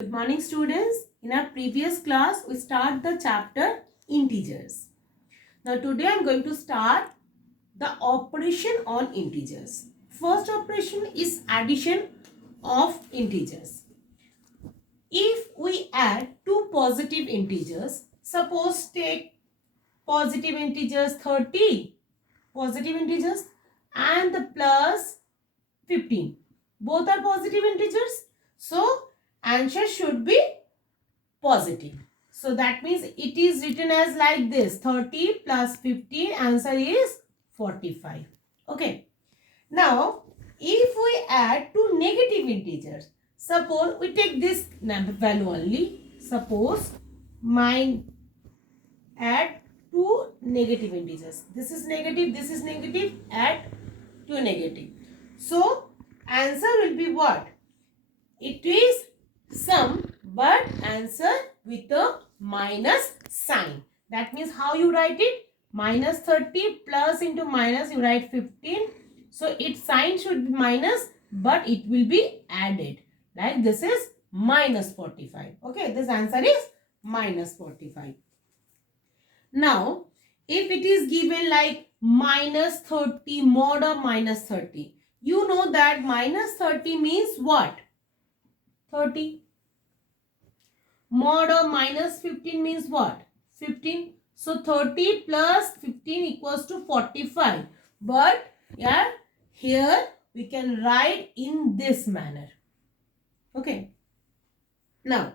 Good morning students. In our previous class we start the chapter integers. Now today I am going to start the operation on integers. First operation is addition of integers. If we add two positive integers, suppose take positive integers 30, positive integers, and the plus 15. Both are positive integers. So answer should be positive. So that means it is written as like this, 30 plus 15, answer is 45. Okay. Now, if we add two negative integers, suppose we take this value only, suppose mine add two negative integers. This is negative, add two negative. So, answer will be what? It is sum, but answer with a minus sign. That means how you write it? Minus 30 plus into minus you write 15. So its sign should be minus, but it will be added. Like this is minus 45. Okay, this answer is minus 45. Now, if it is given like minus 30 mod of minus 30, you know that minus 30 means what? 30. Mod of minus 15 means what? 15. So 30 plus 15 equals to 45. But yeah, here we can write in this manner. Okay. Now,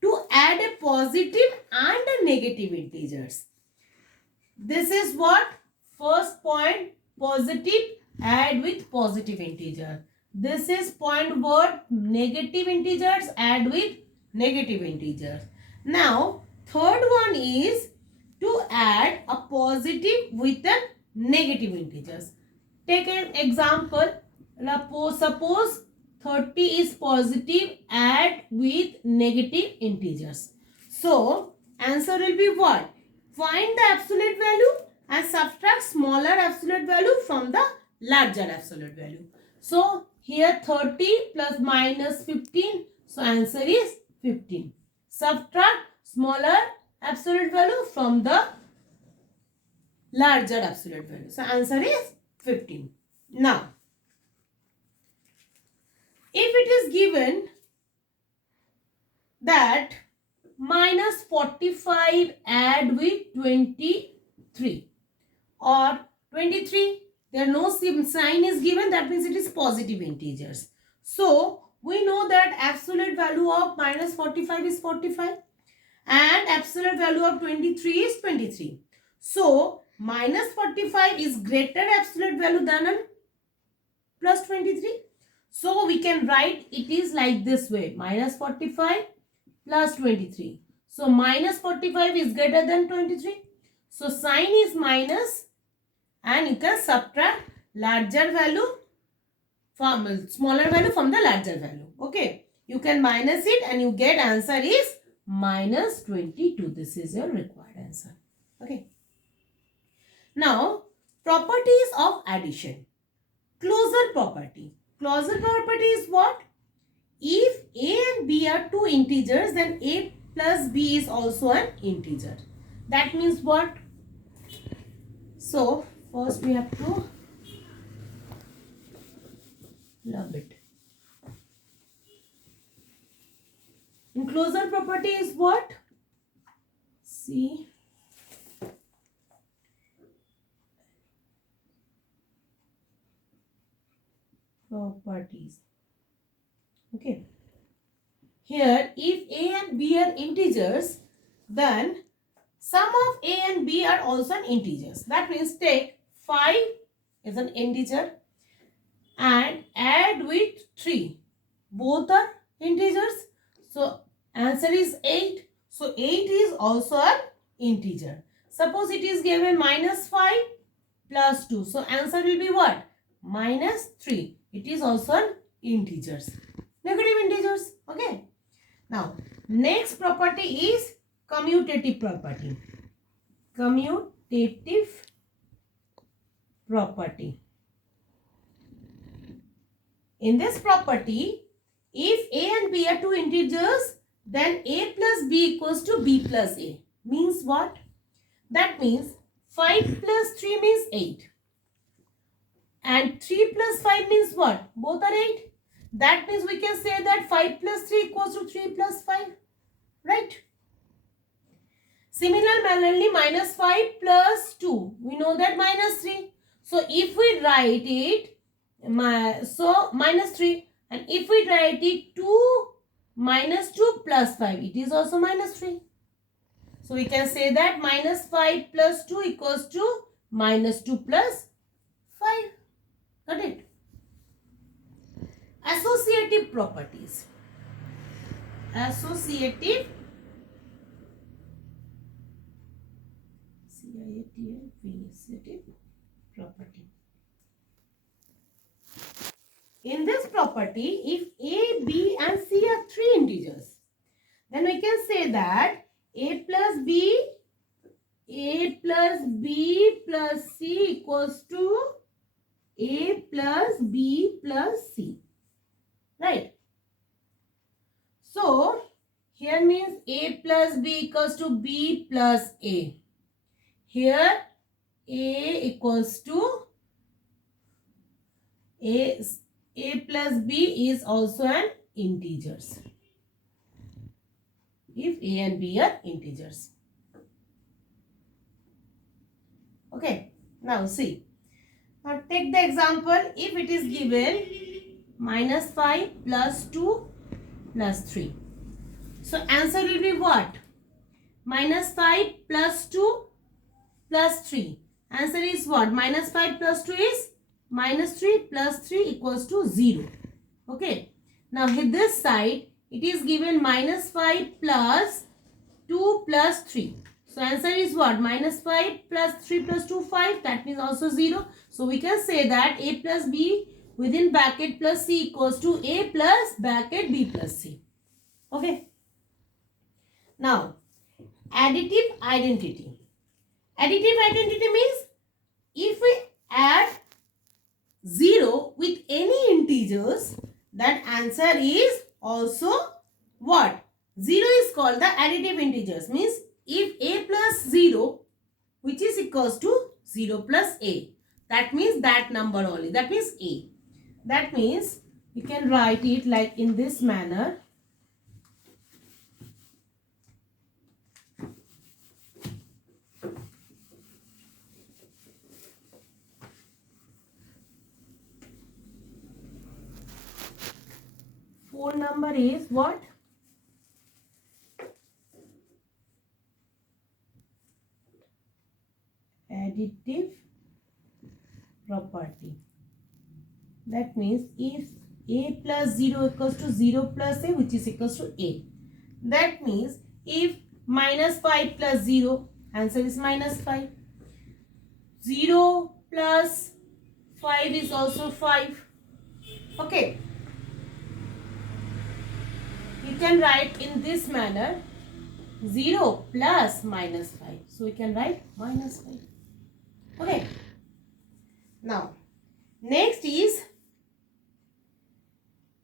to add a positive and a negative integers. This is what? First point, positive add with positive integer. This is point what? Negative integers add with negative integers. Now, third one is to add a positive with a negative integers. Take an example. Suppose 30 is positive, add with negative integers. So, answer will be what? Find the absolute value and subtract smaller absolute value from the larger absolute value. So, here 30 plus minus 15. So, answer is 15. Subtract smaller absolute value from the larger absolute value. So, answer is 15. Now, if it is given that minus 45 add with 23 or 23, there no sign is given, that means it is positive integers. So, we know that absolute value of minus 45 is 45 and absolute value of 23 is 23. So, minus 45 is greater absolute value than plus 23. So, we can write it is like this way, minus 45 plus 23. So, minus 45 is greater than 23. So, sign is minus and you can subtract larger value from smaller value from the larger value. Okay. You can minus it and you get answer is minus 22. This is your required answer. Okay. Now, properties of addition. Closure property. Closure property is what? If a and b are two integers, then a plus b is also an integer. That means what? So, first we have to love it. Closure property is what? See. Properties. Okay. Here, if a and b are integers, then sum of a and b are also an integers. That means take 5 is an integer and add with 3. Both are integers. So, answer is 8. So, 8 is also an integer. Suppose it is given minus 5 plus 2. So, answer will be what? Minus 3. It is also an integers. Negative integers. Okay. Now, next property is commutative property. Commutative property. In this property, if a and b are two integers, then a plus b equals to b plus a. Means what? That means 5 plus 3 means 8. And 3 plus 5 means what? Both are 8. That means we can say that 5 plus 3 equals to 3 plus 5. Right? Similarly, minus 5 plus 2. We know that minus 3. So, if we write it, minus 3. And if we write it 2 minus 2 plus 5, it is also minus 3. So, we can say that minus 5 plus 2 equals to minus 2 plus 5. Got it? Associative properties. Associative property. In this property, if a, b and c are 3 integers, then we can say that a plus b plus c equals to a plus b plus c. Right? So, here means a plus b equals to b plus a. Here a equals to a plus b is also an integers. If a and b are integers. Okay. Now see. Now take the example. If it is given minus 5 plus 2 plus 3. So answer will be what? Minus 5 plus 2 plus 3. Answer is what? Minus 5 plus 2 is minus 3 plus 3 equals to 0. Okay. Now hit this side, it is given minus 5 plus 2 plus 3. So answer is what? Minus 5 plus 3 plus 2, 5. That means also 0. So we can say that a plus b within bracket plus c equals to a plus bracket b plus c. Okay. Now, additive identity. Additive identity means if we add 0 with any integers, that answer is also what? 0 is called the additive integers. Means if a plus 0 which is equals to 0 plus a. That means that number only. That means a. That means we can write it like in this manner. Phone number is what? Additive property. That means if a plus 0 equals to 0 plus a, which is equals to a. That means if minus 5 plus 0, answer is minus 5. 0 plus 5 is also 5. Okay. You can write in this manner 0 plus minus 5. So we can write minus 5. Okay. Now, next is,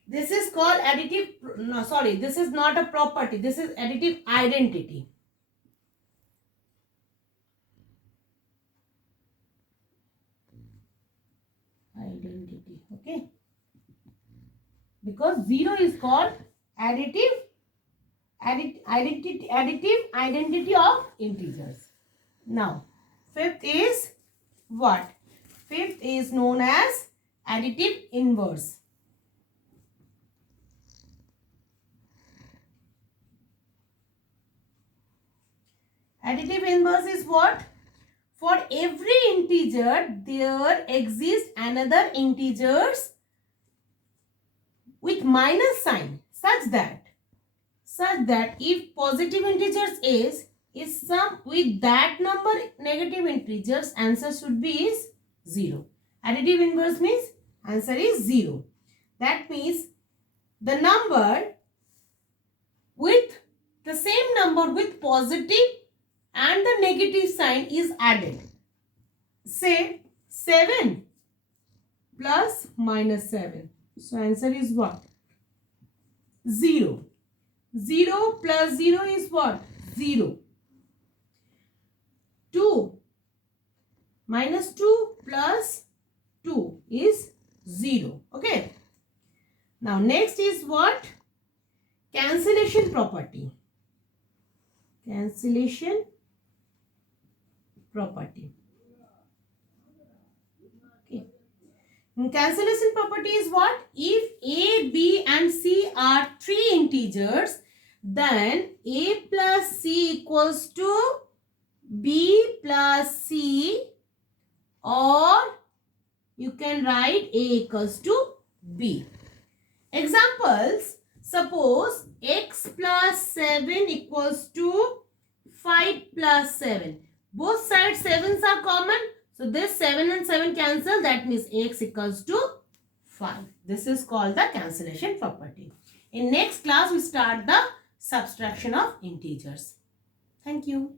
this is called additive, no sorry, this is not a property, this is additive identity. Identity, okay. Because 0 is called additive identity of integers. Now, fifth is what? Fifth is known as additive inverse. Additive inverse is what? For every integer, there exists another integers with minus sign such that if positive integers is sum with that number negative integers, answer should be is 0. Additive inverse means answer is 0. That means the number with the same number with positive and the negative sign is added. Say 7 plus minus 7. So answer is what? 0. 0 plus 0 is what? 0. 2 minus 2 plus 2 is 0. Okay. Now next is what? Cancellation property. Cancellation property. Okay. Cancellation property is what? If A, B and C are three integers, then A plus C equals to B plus C, or you can write A equals to B. Examples, suppose x plus 7 equals to 5 plus 7. Both sides 7s are common. So this 7 and 7 cancel. That means x equals to 5. This is called the cancellation property. In next class, we start the subtraction of integers. Thank you.